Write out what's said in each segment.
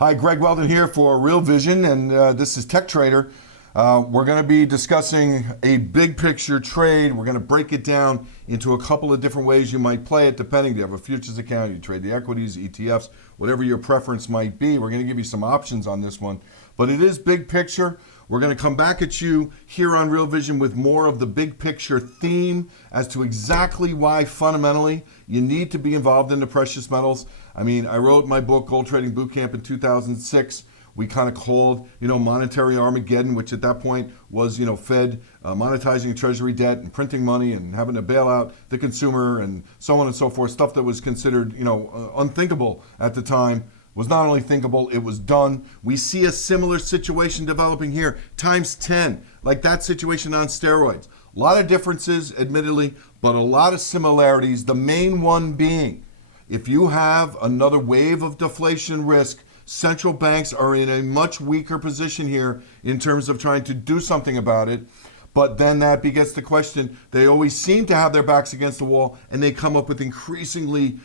Hi, Greg Weldon here for Real Vision, and this is Tech Trader. We're going to be discussing a big picture trade. We're going to break it down into a couple of different ways you might play it, depending. You have a futures account, you trade the equities, ETFs, whatever your preference might be. We're going to give you some options on this one, but it is big picture. We're going to come back at you here on Real Vision with more of the big picture theme as to exactly why fundamentally you need to be involved in the precious metals. I mean, I wrote my book, Gold Trading Bootcamp, in 2006. We kind of called, monetary Armageddon, which at that point was, Fed monetizing Treasury debt and printing money and having to bail out the consumer and so on and so forth. Stuff that was considered, unthinkable at the time was not only thinkable, it was done. We see a similar situation developing here, times 10, like that situation on steroids. A lot of differences, admittedly, but a lot of similarities. The main one being, if you have another wave of deflation risk, central banks are in a much weaker position here in terms of trying to do something about it. But then that begets the question, they always seem to have their backs against the wall, and they come up with increasingly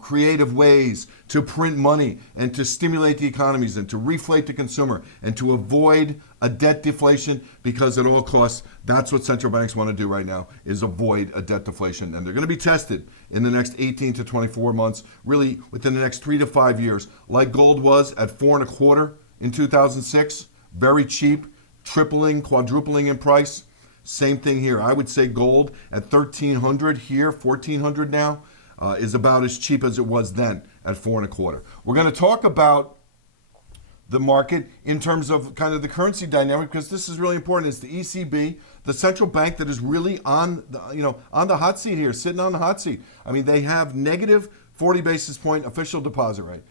creative ways to print money and to stimulate the economies and to reflate the consumer and to avoid a debt deflation, because at all costs, that's what central banks want to do right now, is avoid a debt deflation. And they're going to be tested in the next 18 to 24 months, really within the next 3 to 5 years, like gold was at 4.25 in 2006, very cheap, tripling, quadrupling in price. Same thing here. I would say gold at 1,300 here, 1,400 now, is about as cheap as it was then at 4.25. We're going to talk about the market in terms of kind of the currency dynamic, because this is really important. It's the ECB, the central bank, that is really on the hot seat here, sitting on the hot seat. I mean, they have negative 40 basis point official deposit rate.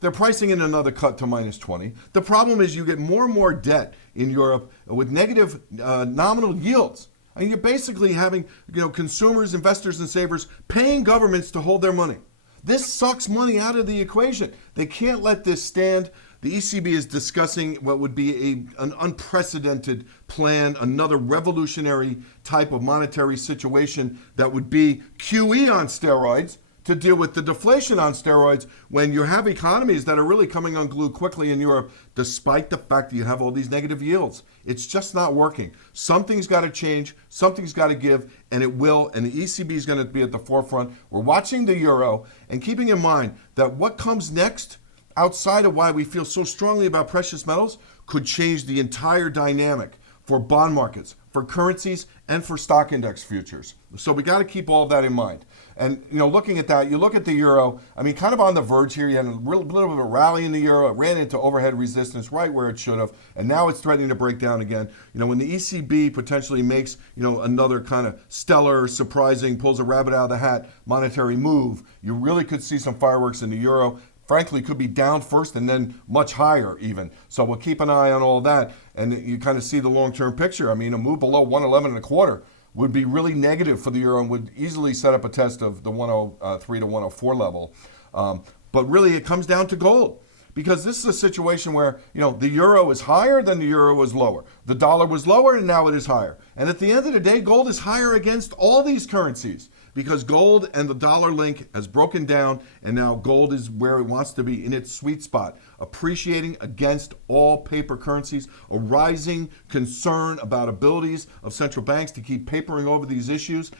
They're pricing in another cut to minus 20. The problem is you get more and more debt in Europe with negative nominal yields. I mean, you're basically having, consumers, investors, and savers paying governments to hold their money. This sucks money out of the equation. They can't let this stand. The ECB is discussing what would be an unprecedented plan, another revolutionary type of monetary situation that would be QE on steroids, to deal with the deflation on steroids when you have economies that are really coming unglued quickly in Europe, despite the fact that you have all these negative yields. It's just not working. Something's got to change, something's got to give, and it will, and the ECB is going to be at the forefront. We're watching the euro and keeping in mind that what comes next, outside of why we feel so strongly about precious metals, could change the entire dynamic for bond markets, for currencies, and for stock index futures. So we got to keep all of that in mind. And, looking at that, you look at the euro, I mean, kind of on the verge here. You had a little bit of a rally in the euro. It ran into overhead resistance right where it should have. And now it's threatening to break down again. When the ECB potentially makes, another kind of stellar, surprising, pulls a rabbit out of the hat monetary move, you really could see some fireworks in the euro. Frankly, could be down first and then much higher even. So we'll keep an eye on all that. And you kind of see the long-term picture. I mean, a move below 111.25 would be really negative for the euro and would easily set up a test of the 103 to 104 level. But really, it comes down to gold, because this is a situation where, the euro is higher than the euro is lower. The dollar was lower and now it is higher. And at the end of the day, gold is higher against all these currencies, because gold and the dollar link has broken down, and now gold is where it wants to be in its sweet spot, appreciating against all paper currencies, a rising concern about abilities of central banks to keep papering over these issues,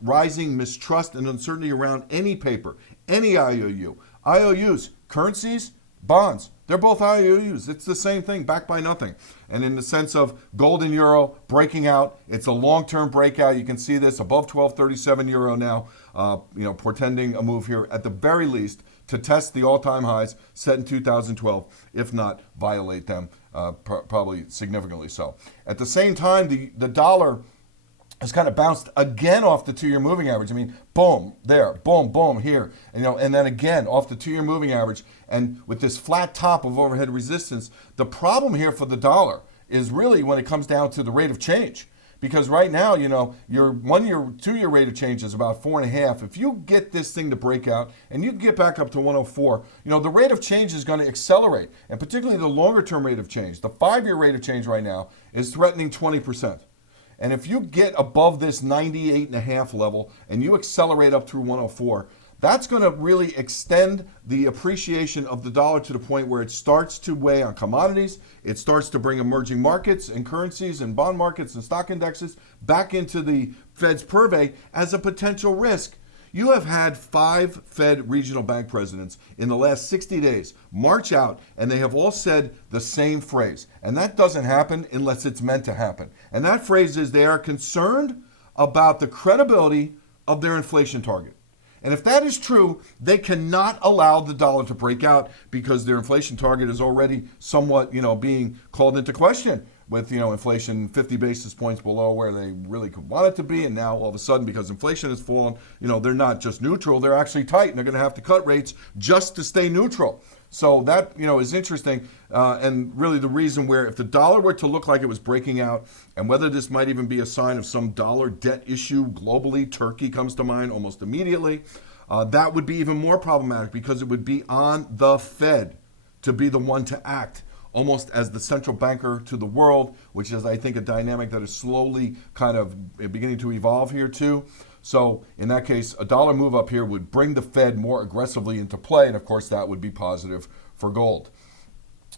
rising mistrust and uncertainty around any paper, any IOU. IOUs, currencies, bonds, they're both IOUs. It's the same thing, backed by nothing. And in the sense of gold and euro breaking out, it's a long-term breakout. You can see this above 12.37 euro now, portending a move here at the very least to test the all-time highs set in 2012, if not violate them, probably significantly so. At the same time, the dollar has kind of bounced again off the 2-year moving average. I mean, boom, there, boom, boom, here, and then again off the 2-year moving average. And with this flat top of overhead resistance, the problem here for the dollar is really when it comes down to the rate of change. Because right now, your 1-year, 2-year rate of change is about 4.5. If you get this thing to break out and you get back up to 104, the rate of change is going to accelerate. And particularly the longer term rate of change, the 5-year rate of change right now is threatening 20%. And if you get above this 98.5 level and you accelerate up through 104, That's going to really extend the appreciation of the dollar to the point where it starts to weigh on commodities. It starts to bring emerging markets and currencies and bond markets and stock indexes back into the Fed's purvey as a potential risk. You have had 5 Fed regional bank presidents in the last 60 days march out, and they have all said the same phrase. And that doesn't happen unless it's meant to happen. And that phrase is they are concerned about the credibility of their inflation target. And if that is true, they cannot allow the dollar to break out because their inflation target is already somewhat, being called into question with, inflation 50 basis points below where they really could want it to be. And now all of a sudden, because inflation has fallen, they're not just neutral, they're actually tight, and they're going to have to cut rates just to stay neutral. So that, is interesting, and really the reason where if the dollar were to look like it was breaking out, and whether this might even be a sign of some dollar debt issue globally, Turkey comes to mind almost immediately, that would be even more problematic because it would be on the Fed to be the one to act, almost as the central banker to the world, which is, I think, a dynamic that is slowly kind of beginning to evolve here too. So in that case, a dollar move up here would bring the Fed more aggressively into play, and of course that would be positive for gold.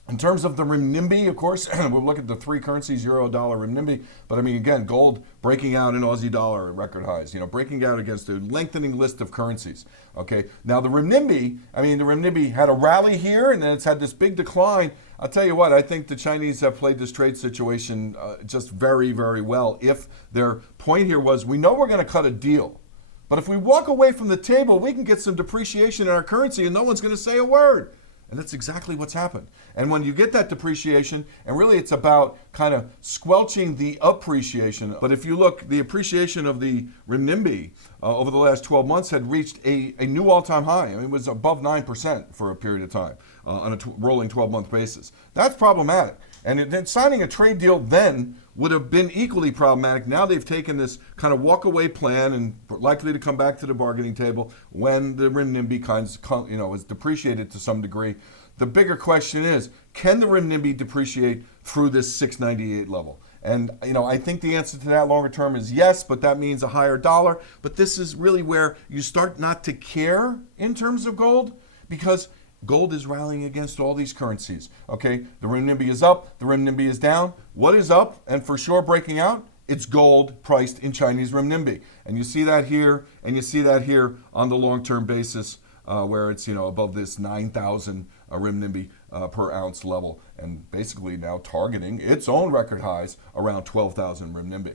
In terms of the renminbi, of course, we'll look at the 3 currencies, euro, dollar, renminbi. But again, gold breaking out in Aussie dollar at record highs, breaking out against a lengthening list of currencies. Okay, now the renminbi had a rally here, and then it's had this big decline. I'll tell you what, I think the Chinese have played this trade situation just very, very well. If their point here was, we know we're going to cut a deal, but if we walk away from the table, we can get some depreciation in our currency and no one's going to say a word. And that's exactly what's happened. And when you get that depreciation, and really it's about kind of squelching the appreciation. But if you look, the appreciation of the renminbi over the last 12 months had reached a new all-time high. It was above 9% for a period of time on a rolling 12-month basis. That's problematic. And then signing a trade deal then would have been equally problematic. Now they've taken this kind of walk-away plan and likely to come back to the bargaining table when the renminbi is depreciated to some degree. The bigger question is, can the renminbi depreciate through this 698 level? And I think the answer to that longer term is yes, but that means a higher dollar. But this is really where you start not to care in terms of gold, because gold is rallying against all these currencies. Okay, the renminbi is up, the renminbi is down. What is up and for sure breaking out? It's gold priced in Chinese renminbi. And you see that here, and you see that here on the long-term basis where it's above this 9,000 renminbi per ounce level, and basically now targeting its own record highs around 12,000 renminbi.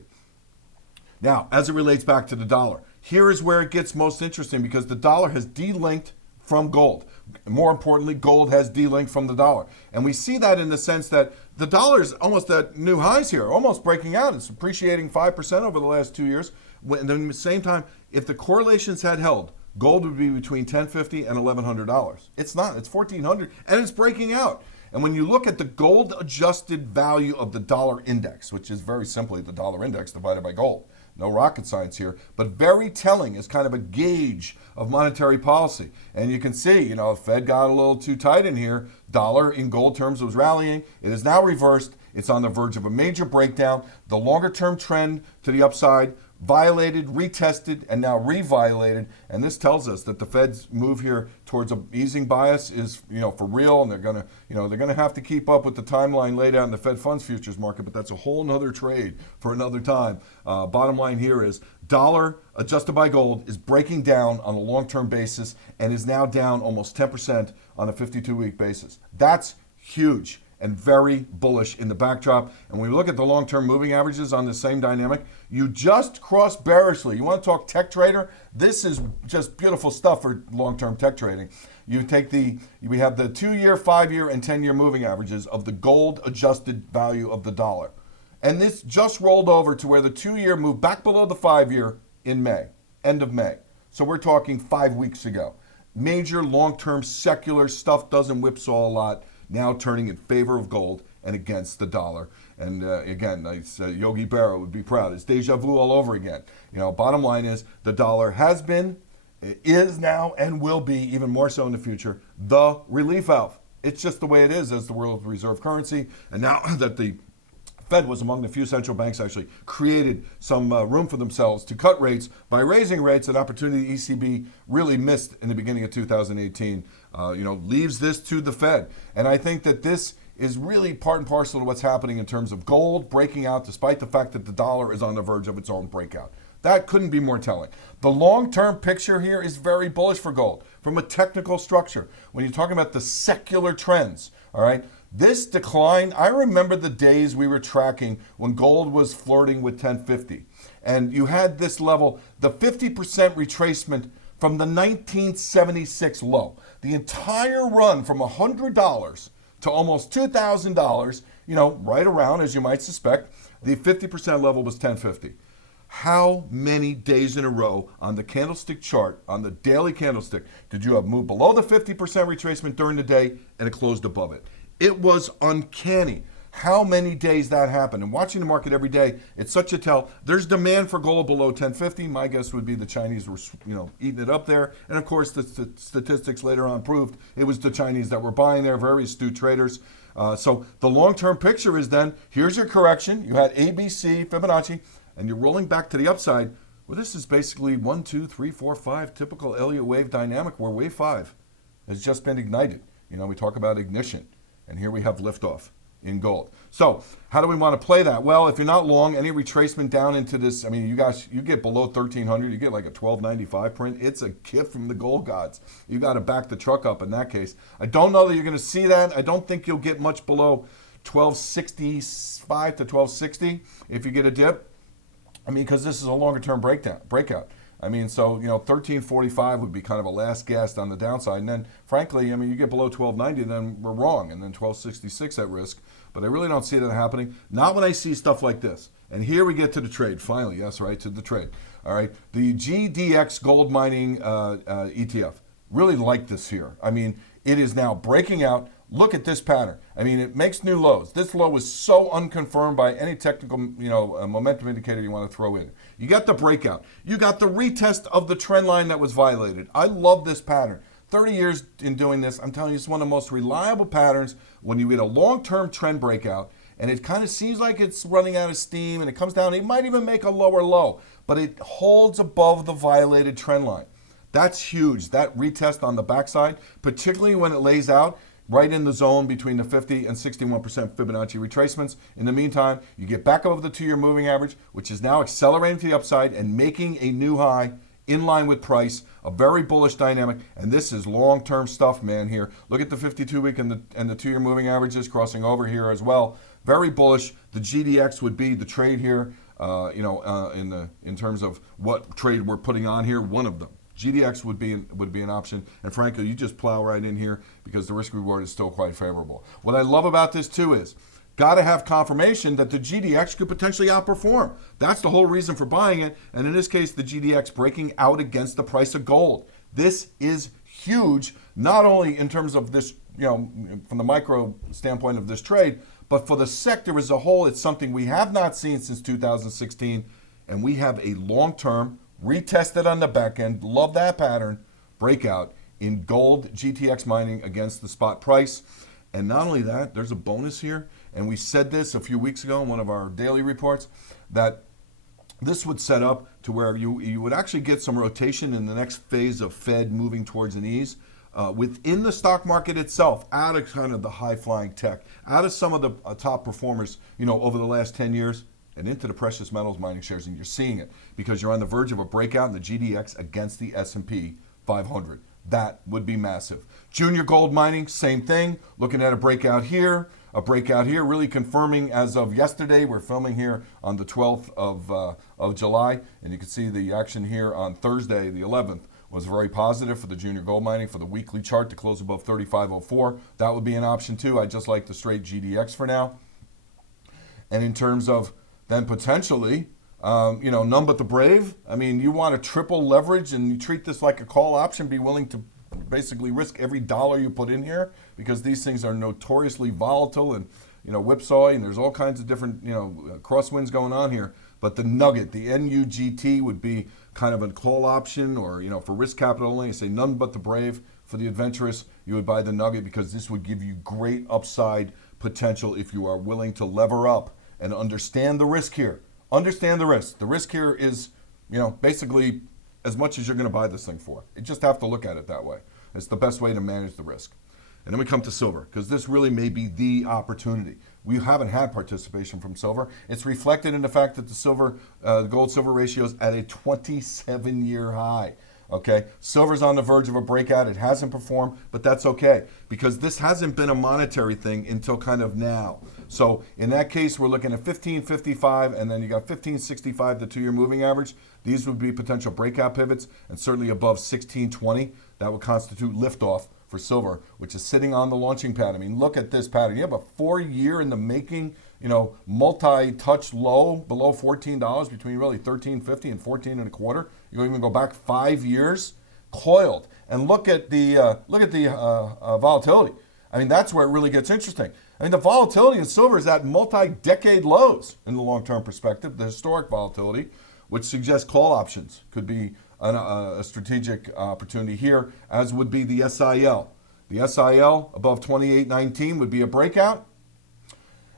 Now, as it relates back to the dollar, here is where it gets most interesting because the dollar has delinked from gold. More importantly, gold has delinked from the dollar. And we see that in the sense that the dollar is almost at new highs here, almost breaking out. It's appreciating 5% over the last 2 years. And then at the same time, if the correlations had held, gold would be between $1,050 and $1,100. It's not, it's $1,400, and it's breaking out. And when you look at the gold adjusted value of the dollar index, which is very simply the dollar index divided by gold, no rocket science here, but very telling as kind of a gauge of monetary policy. And you can see, Fed got a little too tight in here. Dollar in gold terms was rallying. It is now reversed. It's on the verge of a major breakdown. The longer term trend to the upside violated, retested, and now reviolated. And this tells us that the Fed's move here towards an easing bias is, for real, and they're gonna have to keep up with the timeline laid out in the Fed funds futures market. But that's a whole nother trade for another time. Bottom line here is dollar adjusted by gold is breaking down on a long-term basis and is now down almost 10% on a 52-week basis. That's huge and very bullish in the backdrop. And when we look at the long-term moving averages on the same dynamic, you just cross bearishly. You want to talk tech trader? This is just beautiful stuff for long-term tech trading. We have the 2-year, 5-year, and 10-year moving averages of the gold adjusted value of the dollar. And this just rolled over to where the 2-year moved back below the 5-year in May, end of May. So we're talking 5 weeks ago. Major long-term secular stuff doesn't whipsaw a lot, now turning in favor of gold and against the dollar. And again, Yogi Berra would be proud. It's deja vu all over again. Bottom line is the dollar has been, is now, and will be even more so in the future, the relief valve. It's just the way it is as the world reserve currency. And now that the Fed was among the few central banks actually created some room for themselves to cut rates by raising rates, an opportunity the ECB really missed in the beginning of 2018. Leaves this to the Fed. And I think that this is really part and parcel to what's happening in terms of gold breaking out, despite the fact that the dollar is on the verge of its own breakout. That couldn't be more telling. The long-term picture here is very bullish for gold from a technical structure. When you're talking about the secular trends, all right, this decline, I remember the days we were tracking when gold was flirting with 1050. And you had this level, the 50% retracement from the 1976 low. The entire run from $100 to almost $2,000, right around, as you might suspect, the 50% level was 1050. How many days in a row on the candlestick chart, on the daily candlestick, did you have moved below the 50% retracement during the day and it closed above it? It was uncanny how many days that happened. And watching the market every day, it's such a tell. There's demand for gold below 1050. My guess would be the Chinese were, eating it up there. And of course, the statistics later on proved it was the Chinese that were buying there, very astute traders. So the long-term picture is then, here's your correction. You had ABC, Fibonacci, and you're rolling back to the upside. Well, this is basically 1, 2, 3, 4, 5, typical Elliott wave dynamic where wave 5 has just been ignited. We talk about ignition, and here we have liftoff in gold. So how do we want to play that? Well, if you're not long, any retracement down into this, you get below 1300, you get like a 1295 print. It's a gift from the gold gods. You got to back the truck up in that case. I don't know that you're going to see that. I don't think you'll get much below 1265 to 1260 if you get a dip. Because this is a longer term breakout. 1345 would be kind of a last gasp on the downside. And then, frankly, you get below 1290, then we're wrong. And then 1266 at risk. But I really don't see that happening. Not when I see stuff like this. And here we get to the trade, finally. Yes, right, to the trade. All right, the GDX gold mining ETF. Really like this here. It is now breaking out. Look at this pattern. It makes new lows. This low is so unconfirmed by any technical, momentum indicator you want to throw in. You got the breakout. You got the retest of the trend line that was violated. I love this pattern. 30 years in doing this, I'm telling you, it's one of the most reliable patterns when you get a long-term trend breakout and it kind of seems like it's running out of steam and it comes down. It might even make a lower low, but it holds above the violated trend line. That's huge. That retest on the backside, particularly when it lays out right in the zone between the 50 and 61% Fibonacci retracements. In the meantime, you get back above the 2-year moving average, which is now accelerating to the upside and making a new high in line with price, a very bullish dynamic. And this is long-term stuff, man, here. Look at the 52-week and the 2-year moving averages crossing over here as well. Very bullish. The GDX would be the trade here, in terms of what trade we're putting on here, one of them. GDX would be an option, and frankly, you just plow right in here because the risk reward is still quite favorable. What I love about this too is, got to have confirmation that the GDX could potentially outperform. That's the whole reason for buying it, and in this case, the GDX breaking out against the price of gold. This is huge, not only in terms of this, from the micro standpoint of this trade, but for the sector as a whole. It's something we have not seen since 2016, and we have a long-term retested on the back end, love that pattern, breakout in gold GTX mining against the spot price. And not only that, there's a bonus here, and we said this a few weeks ago in one of our daily reports, that this would set up to where you would actually get some rotation in the next phase of Fed moving towards an ease within the stock market itself, out of kind of the high-flying tech, out of some of the top performers, over the last 10 years, and into the precious metals mining shares, and you're seeing it because you're on the verge of a breakout in the GDX against the S&P 500. That would be massive. Junior gold mining, same thing. Looking at a breakout here, really confirming as of yesterday. We're filming here on the 12th of July, and you can see the action here on Thursday, the 11th, was very positive for the junior gold mining for the weekly chart to close above 3504. That would be an option too. I just like the straight GDX for now. And in terms of then potentially, none but the brave. You want to triple leverage and you treat this like a call option, be willing to basically risk every dollar you put in here because these things are notoriously volatile and, whipsaw, and there's all kinds of different, crosswinds going on here. But the nugget, the NUGT would be kind of a call option or, for risk capital only. I say none but the brave. For the adventurous, you would buy the nugget because this would give you great upside potential if you are willing to lever up and understand the risk here. Understand the risk. The risk here is, basically as much as you're going to buy this thing for. You just have to look at it that way. It's the best way to manage the risk. And then we come to silver, because this really may be the opportunity. We haven't had participation from silver. It's reflected in the fact that the gold-silver ratio is at a 27-year high. Okay, silver's on the verge of a breakout. It hasn't performed, but that's okay, because this hasn't been a monetary thing until kind of now. So in that case, we're looking at 1555, and then you got 1565, the 2-year moving average. These would be potential breakout pivots, and certainly above 1620. That would constitute liftoff for silver, which is sitting on the launching pad. I mean, look at this pattern. You have a 4-year in the making, multi-touch low below $14 between really $13.50 and $14 and a quarter. You can even go back 5 years, coiled. And look at the volatility. I mean, that's where it really gets interesting. I mean, the volatility in silver is at multi-decade lows in the long-term perspective, the historic volatility, which suggests call options could be a strategic opportunity here, as would be the SIL. The SIL above 28.19 would be a breakout.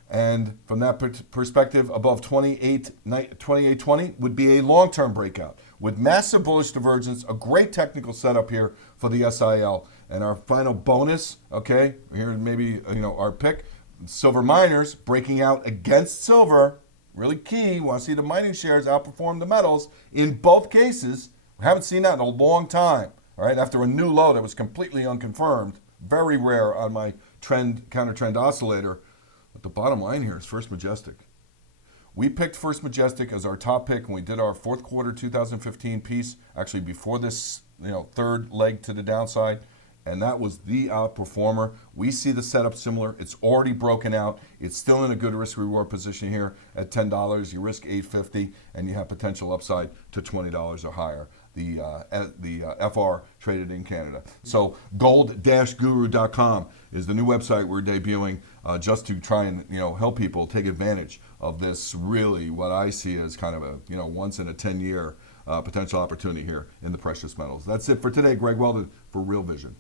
And from that perspective, above 28.20 would be a long-term breakout. With massive bullish divergence, a great technical setup here for the SIL. And our final bonus, okay, here maybe our pick, silver miners breaking out against silver. Really key. Want to see the mining shares outperform the metals in both cases. We haven't seen that in a long time. All right, after a new low that was completely unconfirmed, very rare on my counter trend oscillator. But the bottom line here is First Majestic. We picked First Majestic as our top pick when we did our fourth quarter 2015 piece, actually before this third leg to the downside, and that was the outperformer. We see the setup similar. It's already broken out. It's still in a good risk-reward position here at $10. You risk $8.50, and you have potential upside to $20 or higher. The FR traded in Canada. So gold-guru.com is the new website we're debuting just to try and help people take advantage of this really what I see as kind of a once in a 10-year potential opportunity here in the precious metals. That's it for today. Greg Weldon for Real Vision.